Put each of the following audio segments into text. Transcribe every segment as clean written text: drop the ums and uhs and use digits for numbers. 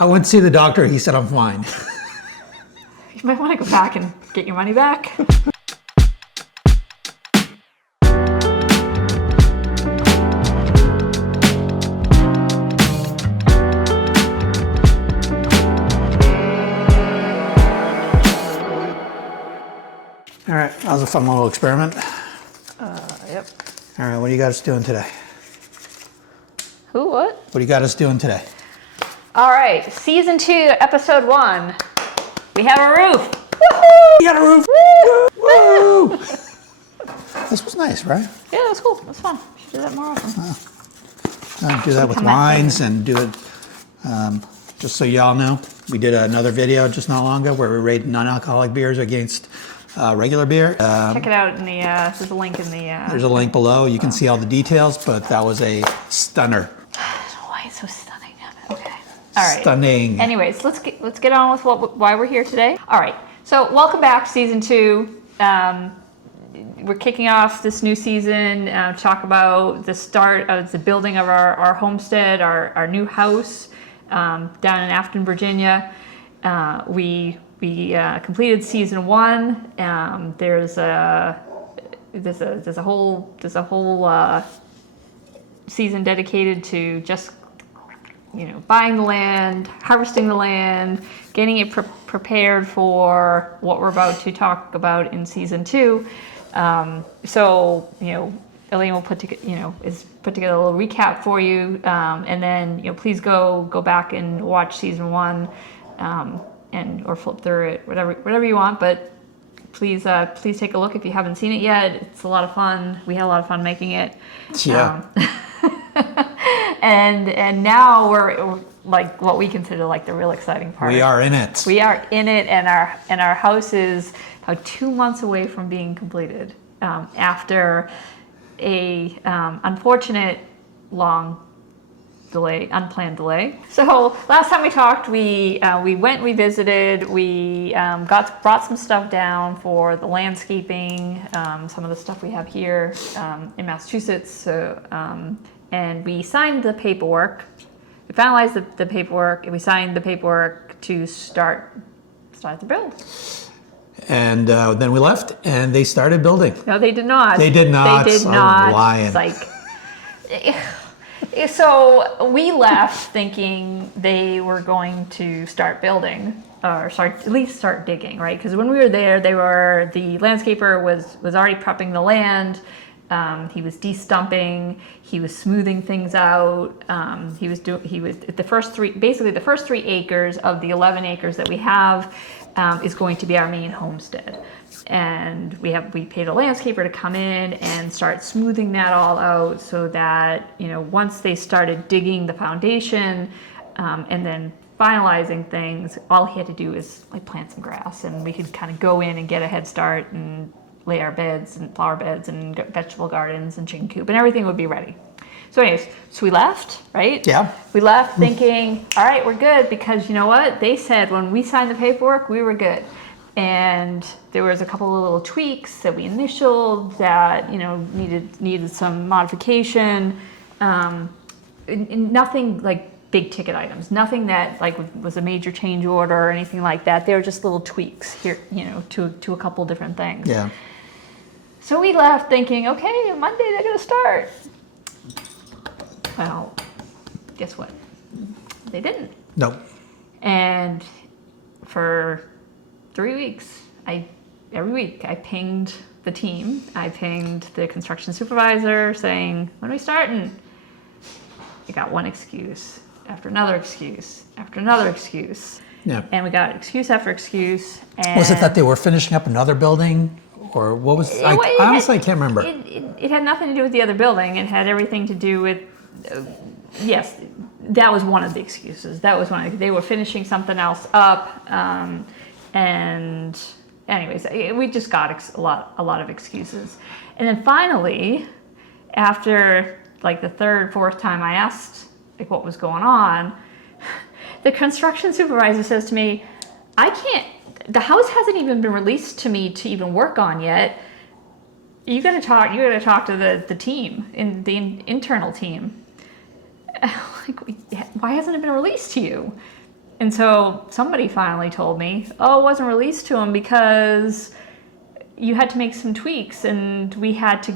I went to see the doctor. He said I'm fine. You might want to go back and get your money back. All right, that was a fun little experiment. Yep. All right, what do you got us doing today? Who, what? What do you got us doing today? All right, season 2, episode 1. We have a roof. Woohoo! You got a roof. Woo! Woo! This was nice, right? Yeah, that was cool. That was fun. We should do that more often. Do that with wines and do it. Just so y'all know, we did another video just not long ago where we rated non-alcoholic beers against regular beer. Check it out in the, there's a link in the... There's a link below. You can see all the details, but that was a stunner. Why it's so stunning. Okay. All right. Stunning. Anyways, let's get on with why we're here today. All right. So welcome back to season 2. We're kicking off this new season to talk about the start of the building of our homestead, our new house down in Afton, Virginia. We completed season 1. There's a whole season dedicated to just buying the land, harvesting the land, getting it prepared for what we're about to talk about in season 2. So Elaine will put together a little recap for you, and then please go back and watch season 1. And or flip through it, whatever you want, but please take a look if you haven't seen it yet. It's a lot of fun. We had a lot of fun making it. Yeah. And now we're like what we consider like the real exciting part. We are in it. We are in it, and our house is about 2 months away from being completed after a unfortunate long unplanned delay. So last time we talked, we visited, we brought some stuff down for the landscaping, some of the stuff we have here in Massachusetts. So and we signed the paperwork. We finalized the paperwork, and we signed the paperwork to start the build. And then we left, and they started building. No, they did not. They did not. They did not. Lying. So we left thinking they were going to start building, or at least start digging, right? Because when we were there, the landscaper was already prepping the land. He was de-stumping. He was smoothing things out. He was the first 3 acres of the 11 acres that we have is going to be our main homestead. And we paid a landscaper to come in and start smoothing that all out so that once they started digging the foundation and then finalizing things, all he had to do is plant some grass, and we could kind of go in and get a head start and lay our beds and flower beds and vegetable gardens and chicken coop, and everything would be ready. So anyways, we left, right? Yeah. We left thinking, all right, we're good, because you know what? They said when we signed the paperwork, we were good. And there was a couple of little tweaks that we initialed that needed some modification. Nothing like big ticket items, nothing that was a major change order or anything like that. They were just little tweaks here, to a couple different things. Yeah. So we left thinking, okay, Monday they're gonna start. Well, guess what? They didn't. Nope. And for 3 weeks, every week I pinged the team. I pinged the construction supervisor saying, when are we starting? I got one excuse after another excuse after another excuse. Yeah. And we got excuse after excuse. And was it that they were finishing up another building? Or what was honestly, I can't remember. It had nothing to do with the other building. It had everything to do with, yes, that was one of the excuses. That was they were finishing something else up. And anyways, we just got a lot of excuses. And then finally, after the third, fourth time I asked what was going on, the construction supervisor says to me, the house hasn't even been released to me to even work on yet. You gotta talk to the team, the internal team. Why hasn't it been released to you? And so somebody finally told me, oh, it wasn't released to them because you had to make some tweaks and we had to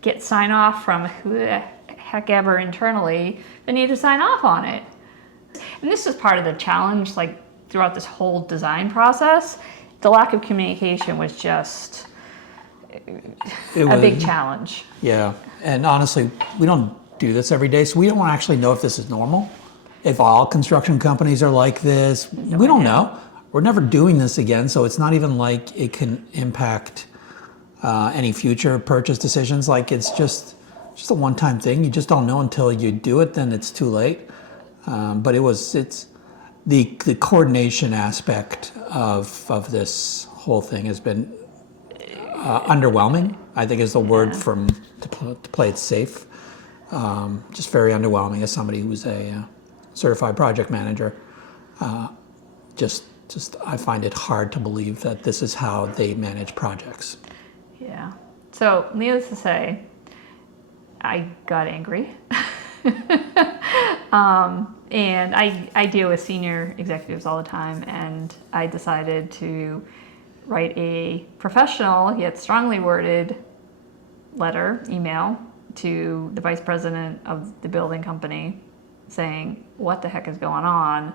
get sign off from who the heck ever internally that needed to sign off on it. And this is part of the challenge, like throughout this whole design process. The lack of communication was just a big challenge. Yeah, and honestly, we don't do this every day, so we don't actually know if this is normal. If all construction companies are like this, we don't know. We're never doing this again, so it's not even like it can impact any future purchase decisions. Like it's just a one-time thing. You just don't know until you do it, then it's too late. But it's the coordination aspect of this whole thing has been underwhelming, I think is the word to play it safe. Just very underwhelming as somebody who's a certified project manager. Just I find it hard to believe that this is how they manage projects. Yeah. So needless to say, I got angry. And I deal with senior executives all the time, and I decided to write a professional yet strongly worded email to the vice president of the building company saying, what the heck is going on?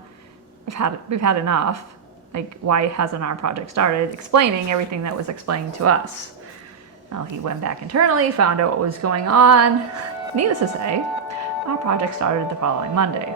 We've had enough. Like, why hasn't our project started? Explaining everything that was explained to us. Well, he went back internally, found out what was going on. Needless to say, our project started the following Monday.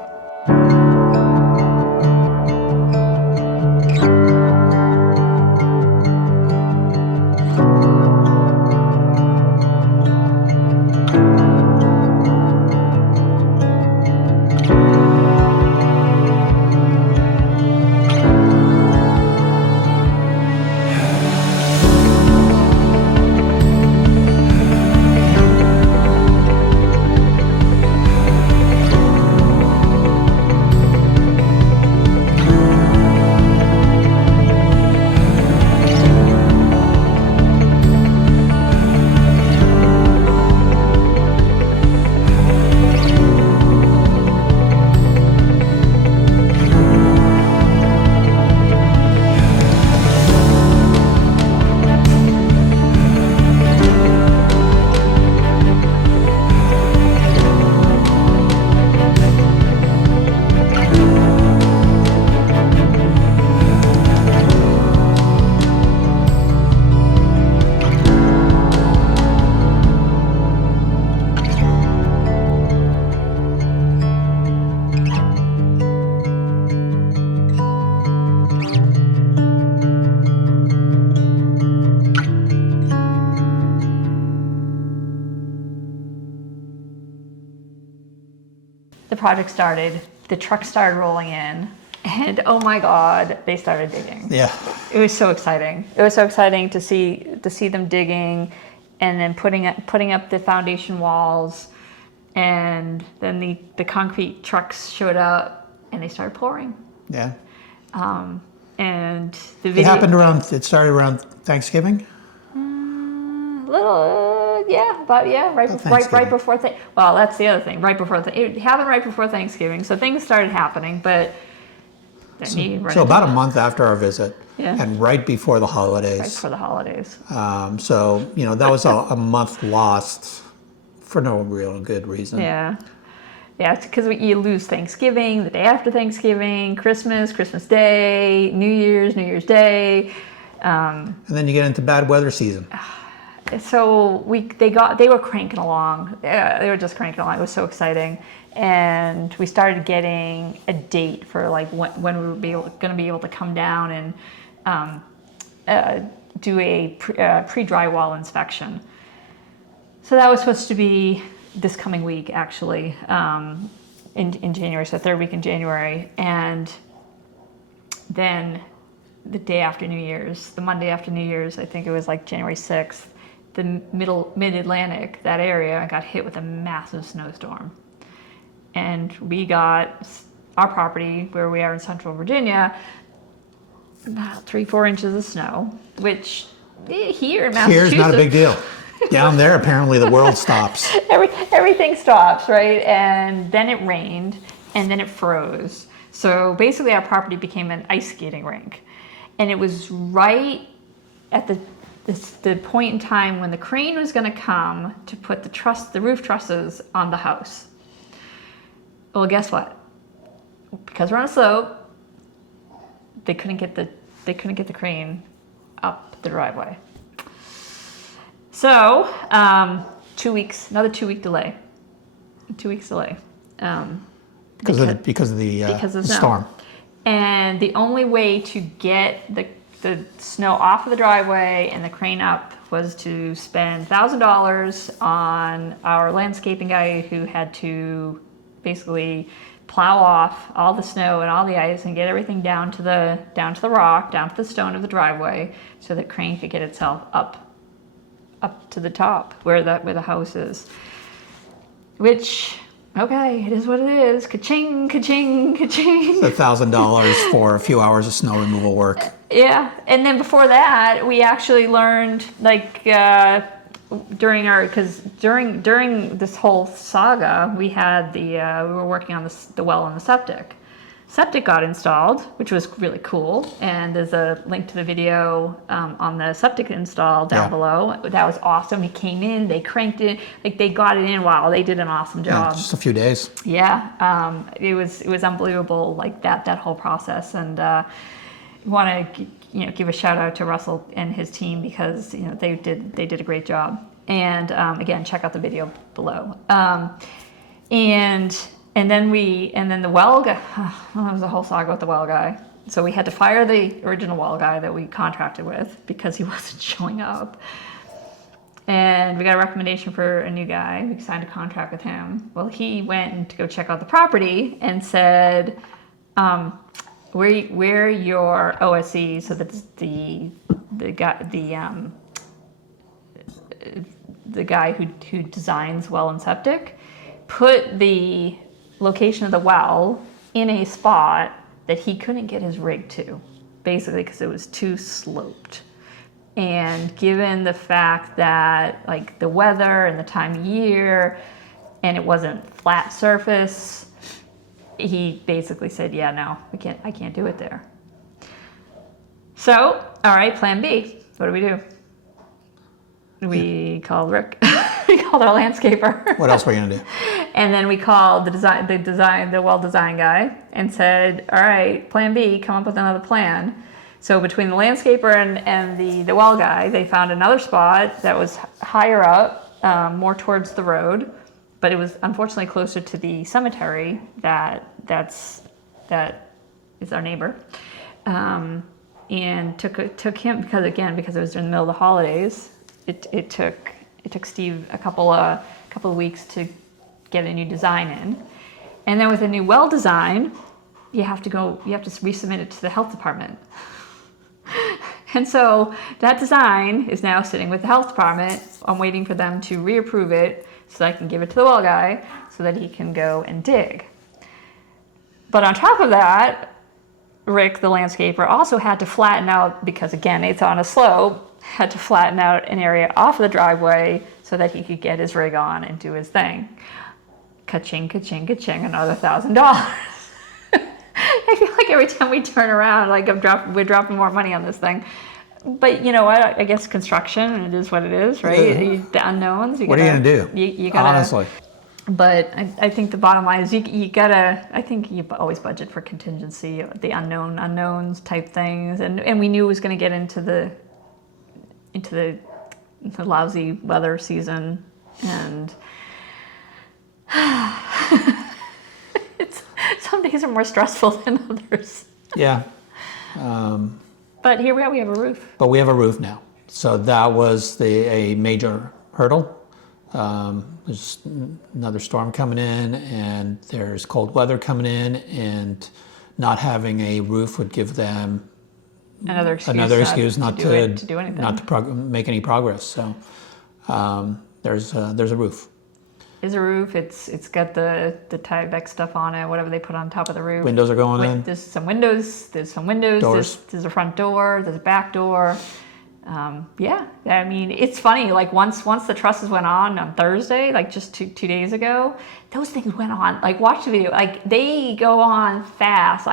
The project started, the truck started rolling in, and oh my God, they started digging. Yeah. It was so exciting. It was so exciting to see them digging, and then putting up the foundation walls, and then the concrete trucks showed up, and they started pouring. Yeah. And the video It started around Thanksgiving? right before well, that's the other thing. It happened right before Thanksgiving, so things started happening. But so about a month after our visit, and right before the holidays. Right before the holidays. So that was a month lost for no real good reason. Yeah. Yeah, it's because you lose Thanksgiving, the day after Thanksgiving, Christmas Day, New Year's Day. And then you get into bad weather season. So they were cranking along. They were just cranking along. It was so exciting, and we started getting a date for like when we were going to be able to come down and do a pre-drywall inspection. So that was supposed to be this coming week, actually, in January. So third week in January, and then the day after New Year's, the Monday after New Year's, I think it was like January 6th. The mid-Atlantic, that area, got hit with a massive snowstorm. And we got our property, where we are in Central Virginia, about 3-4 inches of snow, which here in Massachusetts... Here's not a big deal. Down there, apparently the world stops. Everything stops, right? And then it rained, and then it froze. So basically our property became an ice skating rink. And it was right at the point in time when the crane was going to come to put the roof trusses on the house. Well, guess what? Because we're on a slope, they couldn't get the crane up the driveway. So, 2 weeks, another 2 week delay. 2 weeks delay. Because of the snow. storm. And the only way to get the snow off of the driveway and the crane up was to spend $1,000 on our landscaping guy, who had to basically plow off all the snow and all the ice and get everything down to the rock, down to the stone of the driveway, so that crane could get itself up to the top where the house is. Which, okay, it is what it is. Ka-ching, ka-ching, ka-ching. It's $1,000 for a few hours of snow removal work. Yeah, and then before that, we actually learned, like, during this whole saga, we were working on the well and the septic. Septic got installed, which was really cool, and there's a link to the video on the septic install down below. That was awesome. He came in, they cranked it, like they got it in. Wow, they did an awesome job. Yeah, just a few days. Yeah, it was unbelievable, like that whole process, and want to give a shout out to Russell and his team, because they did a great job. And again, check out the video below. And then the well guy, that was a whole saga with the well guy. So we had to fire the original well guy that we contracted with because he wasn't showing up. And we got a recommendation for a new guy. We signed a contract with him. Well, he went to go check out the property and said, where your OSE, so that's the guy who designs well and septic, put the location of the well in a spot that he couldn't get his rig to, basically because it was too sloped. And given the fact that, like, the weather and the time of year, and it wasn't flat surface, he basically said, yeah, no, I can't do it there. So, all right, plan B. What do? We called Rick. We called our landscaper. What else were you gonna do? And then we called the well design guy and said, all right, plan B, come up with another plan. So between the landscaper and the well guy, they found another spot that was higher up, more towards the road, but it was unfortunately closer to the cemetery that is our neighbor. And took him, because it was during the middle of the holidays, it took Steve a couple of weeks to get a new design in. And then with a new well design, you have to resubmit it to the health department. And so that design is now sitting with the health department. I'm waiting for them to reapprove it so that I can give it to the well guy so that he can go and dig. But on top of that, Rick, the landscaper, also had to flatten out, because again, it's on a slope, had to flatten out an area off of the driveway so that he could get his rig on and do his thing. Ka-ching, ka-ching, ka-ching, another $1,000. I feel like every time we turn around, like we're dropping more money on this thing. But you know what? I guess construction, it is what it is, right? Yeah. The unknowns. What are you gonna do? You gotta, honestly. But I think the bottom line is you gotta. I think you always budget for contingency, the unknowns type things, and we knew it was going to get into the lousy weather season, and some days are more stressful than others. Yeah. But here we are. We have a roof. But we have a roof now, so that was a major hurdle. There's another storm coming in, and there's cold weather coming in, and not having a roof would give them another excuse not to do anything, not to make any progress. So there's a roof. Is a roof. It's got the Tyvek stuff on it, whatever they put on top of the roof. Windows are going in. There's some windows. Doors. There's a front door. There's a back door. Yeah, I mean, it's funny. Like once the trusses went on Thursday, like just two days ago, those things went on. Like watch the video. Like they go on fast.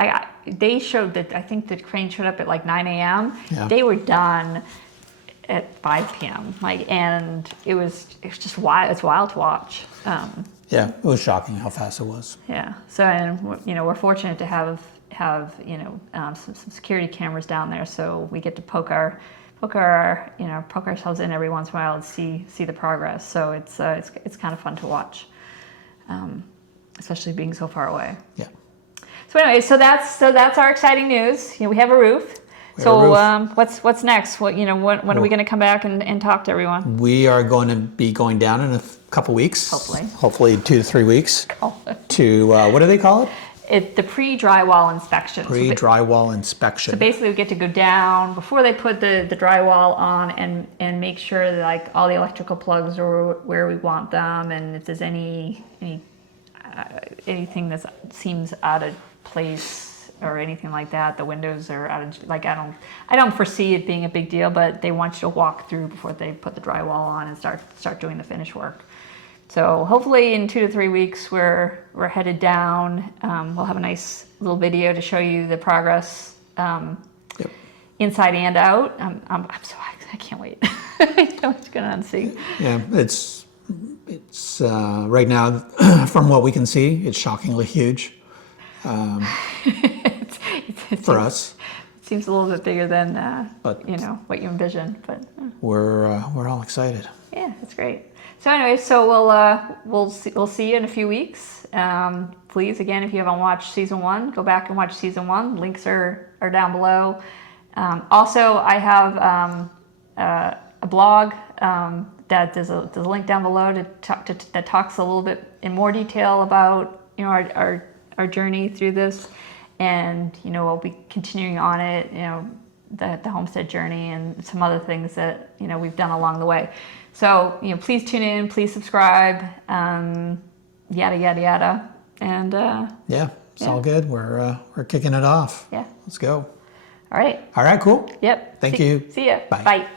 They showed that I think the crane showed up at like 9 a.m. Yeah. They were done at 5 p.m. Like, and it was just wild. It's wild to watch. Yeah, it was shocking how fast it was. Yeah. So, and we're fortunate to have some security cameras down there, so we get to poke ourselves in every once in a while and see the progress. So it's kind of fun to watch, especially being so far away. Yeah. So anyway, so that's our exciting news. We have a roof. What's next? When are we going to come back and talk to everyone? We are going to be going down in a couple weeks. Hopefully 2 to 3 weeks. To what do they call it? It's the pre-drywall inspection. Pre-drywall inspection. So basically, we get to go down before they put the drywall on and make sure that like all the electrical plugs are where we want them, and if there's anything that seems out of place or anything like that, the windows are out of, like, I don't foresee it being a big deal, but they want you to walk through before they put the drywall on and start doing the finish work. So hopefully in 2 to 3 weeks we're headed down. We'll have a nice little video to show you the progress, inside and out. I'm so I can't wait. I know what's going on. See. Yeah, it's right now from what we can see, it's shockingly huge. For us, it seems a little bit bigger than but what you envisioned, but we're all excited. Yeah, that's great. So anyway, we'll see you in a few weeks. Please, again, if you haven't watched season 1, go back and watch season 1. Links are down below. Also, I have a blog that there's a link down below that talks a little bit in more detail about our journey through this, and I'll be continuing on it. The homestead journey and some other things that we've done along the way. So please tune in, please subscribe, yada yada yada, and it's all good. We're kicking it off. Yeah, let's go. All right, cool. Yep. Thank you. See ya. Bye. Bye.